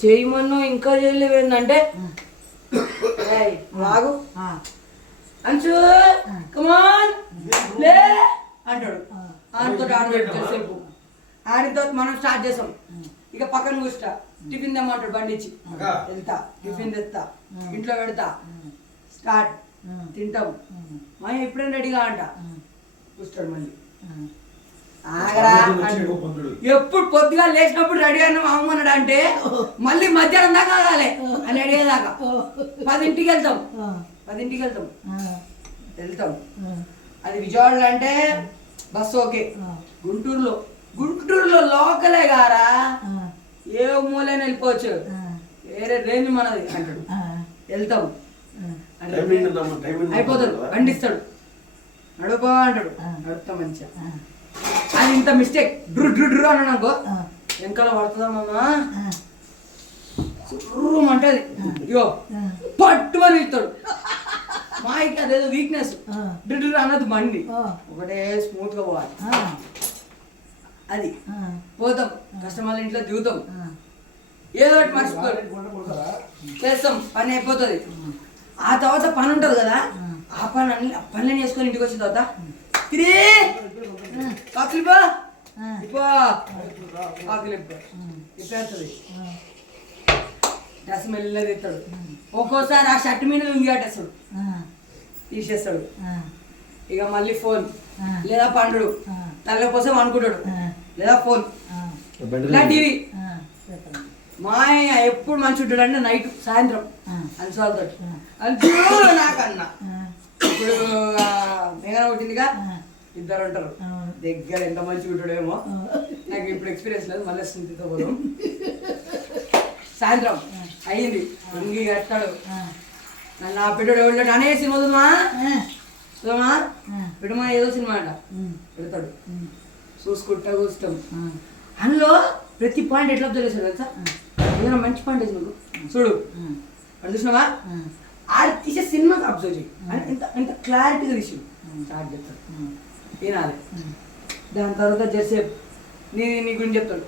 చేయమన్నా ఇంకా చేయలేవు ఏంటంటే రాగు అంచు కమాన్ లే అంటాడు. ఆయనతో ఆడబెట్టు ఆడితో మనం స్టార్ట్ చేసాం. ఇక పక్కన కూర్చుంటా, టిఫిన్ తెమ్మంటాడు బండి ఇచ్చి వెళ్తా, టిఫిన్ తెస్తా, ఇంట్లో పెడతా, స్టార్ట్ తింటాం. మా ఎప్పుడైనా రెడీగా అంట కూర్చుంటాడు. మళ్ళీ ఆగరా అంటాడు. ఎప్పుడు పొద్దుగా లేచినప్పుడు రెడీ అయినా అమ్మన్నాడు అంటే మళ్ళీ మధ్యాహ్నం దాకా ఆగాలి అని అడిగేదాకా 10ంటికి వెళ్తాం. 10ంటికి వెళ్తాం. అది విజయవాడలో అంటే బస్సు ఓకే. గుంటూరులో లోకలే గారా, ఏ మూలైనా వెళ్ళిపోవచ్చు, వేరే రేంజ్ మనది అంటాడు. వెళ్తాం అయిపోతాడు, పండిస్తాడు, నడుపో అంటాడు, నడుపుతాం మంచిగా. అది ఇంత మిస్టేక్ డ్రు డ్రు డ్రు అన్నాడు అనుకో, వెనకాల పడుతుందమ్మా రూమ్ అంటది. ఇగో పట్టుమని ఇస్తాడు. మాకి అదేదో వీక్నెస్, డ్రు డ్రు అన్నది బండి ఒకటే స్మూత్ గా పోవాలి. అది పోతాం, కస్టమర్ల ఇంట్లో దిగుతాం, ఏదో ఒకటి మర్చిపోతాం, చేస్తాం, పని అయిపోతుంది. ఆ తర్వాత పని ఉంటుంది కదా, ఆ పనులన్నీ వేసుకొని ఇంటికి వచ్చిన తర్వాత తిరిగి కాకులిపో ఇప్పేస్తుంది. డ్రెస్ మెల్లగా తెస్తాడు. ఒక్కోసారి ఆ షర్ట్ మీద లుంగి కట్టేస్తాడు, తీసేస్తాడు. ఇక మళ్ళీ ఫోన్ లేదా పండుడు, తల్ల కోసం అనుకుంటాడు, లేదా ఫోన్ ఇలా టీవీ. మా ఎప్పుడు మంచి ఉంటాడు అంటే నైట్ సాయంత్రం అన్సాలతో అంచు నాకన్నా. ఇప్పుడు మేఘన పుట్టిందిగా, ఇద్దరు ఉంటారు దగ్గర, ఎంత మంచి ఉంటాడేమో నాకు ఇప్పుడు ఎక్స్పీరియన్స్ లేదు. మళ్ళీ స్మృతితో పోదాం. సాయంత్రం అయ్యింది, లుంగి కట్టాడు. నన్ను ఆ పెట్టాడు ఎవరు అనే సినిమా చూద్దామా చూద్దామా పెట్టమా, ఏదో సినిమా అంట పెడతాడు. చూసుకుంటా కూర్చుంటాం. అందులో ప్రతి పాయింట్ ఎట్లా అబ్జర్వ్ చేశాడు తెలుసా? ఏదైనా మంచి పాయింట్ వేసి చూడు అది చూసినావా, ఆడు తీసే సినిమాకి అబ్జర్వ్ చేయి, ఎంత ఎంత క్లారిటీగా తీసి స్టార్ట్ చేస్తాడు. వినాలి. దాని తర్వాత జర్సేపు నీ గురించి చెప్తాడు.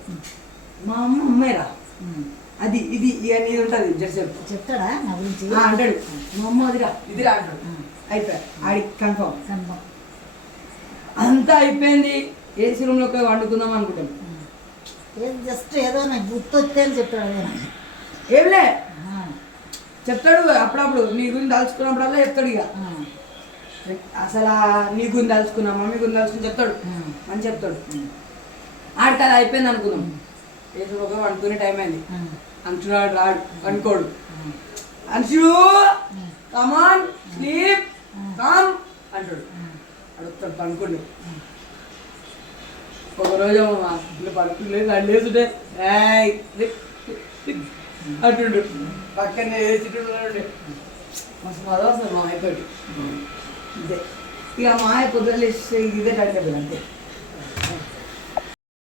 మా అమ్మాయిరా అది ఇది ఇవన్నీ ఉంటుంది. జర్సేపు చెప్తాడా నా గురించి అంటాడు. మా అమ్మ అదిరా ఇదిరా అంటాడు. అయిపోయా ఆడికి కన్ఫర్మ్. అంతా అయిపోయింది. ఏసీ రూమ్లో పోయి వండుకుందాం అనుకుంటాను. జస్ట్ ఏదో నాకు గుర్తొస్తే అని చెప్పాడు. ఏంలే చెప్తాడు అప్పుడప్పుడు, నీ గురించి తలుచుకున్నప్పుడల్లా చెప్తాడు. ఇక అసలు నీ గురించి తలుచుకున్నా, మమ్మీ గురించి తలుచుకుని చెప్తాడు అని చెప్తాడు. ఆడికి అది అయిపోయింది అనుకున్నాం. ఏసీ రూమ్లో వండుకునే టైం అయింది. అంచురాడు రాడు, అనుకోడు. అంశు కమాన్ స్లీప్ కమ్ అంటాడు. అడుగుతాడు పనుకోండి. ఒకరోజు ఇల్లు పడుకోలేదు, అది లేచుంటే అంటుండు. పక్కనే వేసిట్టుండే మస్తు మదవస్తారు మా అయిపోయి. అంతే ఇక మా పొద్దున్న లేచి ఇదే టైం కదా అంతే.